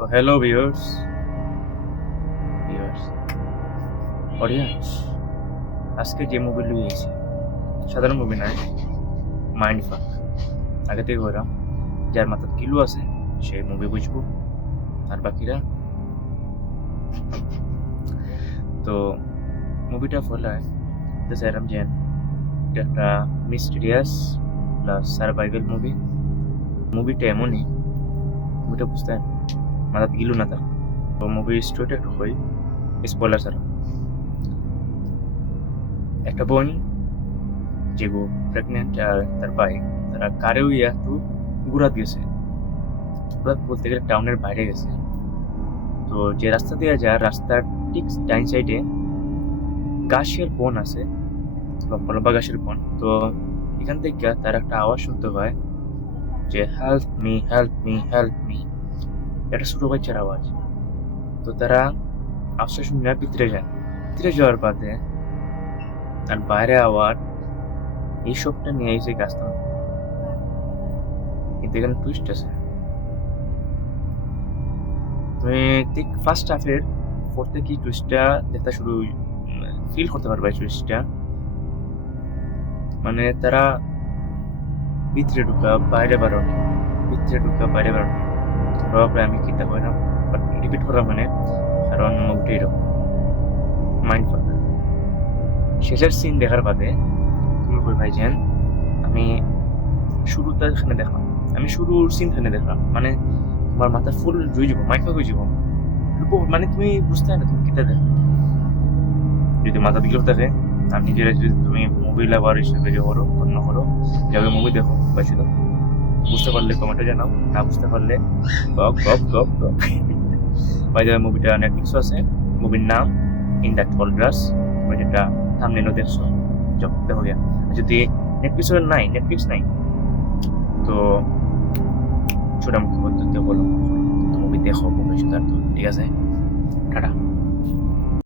তো hello viewers viewers audience, আজকে যে মুভি লইয়েছি সাধারণ মুভি নয়, মাইন্ড ফাক। আগে থেকে বললাম, যার মাথার কিলু আছে সে মুভি বুঝবো, আর বাকিরা। তো মুভিটা ফলায় চাইলাম যে এটা একটা মিস্টিরিয়াস প্লাস সার্ভাইভাল মুভি। মুভিটা এমনই, মুভিটা বুঝতে মাথার কিলু না থাকে। তো মুভি স্টোরিটা একটু হই স্পয়লার ছাড়া। একটা বোন যে প্রেগনেন্ট আর তার ভাই তারা কারেও একটু ঘুরাত গেছে। ঘুরাত বলতে গেলে টাউনের বাইরে গেছে। তো যে রাস্তা দিয়ে যায় রাস্তার ঠিক ডাইন সাইডে গাছের বন আছে, লম্বা লম্বা গাছের বন। তো এখান থেকে তার একটা আওয়াজ শুনতে পায় যে help me help me help me. এটা ছোট বাচ্চার আওয়াজ। তো তারা আওয়াজটা শুনে ভিতরে যায়। ভিতরে যাওয়ার বাদে আর বাইরে আওয়াজ এইসবটা নিয়ে এসে গাছটা, কিন্তু এখানে টুইস্ট আছে। তুমি ঠিক ফার্স্ট হাফের পর থেকে টুইস্টটা দেখা শুরু ফিল করতে পারবে। টুইস্টটা মানে তারা ভিতরে ঢুকা বাইরে বাড়ানো, ভিতরে ঢুকা বাইরে বাড়ানো। প্রায় আমি কিতা কইলাম, বাট রিপিট করা মানে কারণ মুভিটা এরকম মাইন্ড ফাক। শেষের সিন দেখার বাদে তুমি কই ভাইজান আমি শুরুটা এখানে দেখলাম, আমি শুরুর সিন এখানে দেখলাম, মানে তোমার মাথা ফুল জুই যাব, মাইন্ড ফাক হয়ে যাব। মানে তুমি বুঝতে না তুমি কিতা দেখো। যদি মাথা দিকেও থাকে আর নিজের, যদি তুমি মুভি লাভার হিসেবে যে করো অন্য করো, যাবে মুভি দেখো পাইছি তো। বুঝতে পারলে কমেন্টে জানাও, না বুঝতে পারলে গপ গপ গপ গপ। বাই দ্য ওয়ে, মুভিটা নেটফ্লিক্সও আছে। মুভির নাম ইন দ্য টল গ্রাস। তুমি যেটা থাম্বনেইলও দেখছো, জব দেখো গিয়া। যদি নেটফ্লিক্স নাই তো ছোটামুখি পদ্ধতিতে বলো মুভি দেখো, মুভি শুধু। ঠিক আছে, টাটা।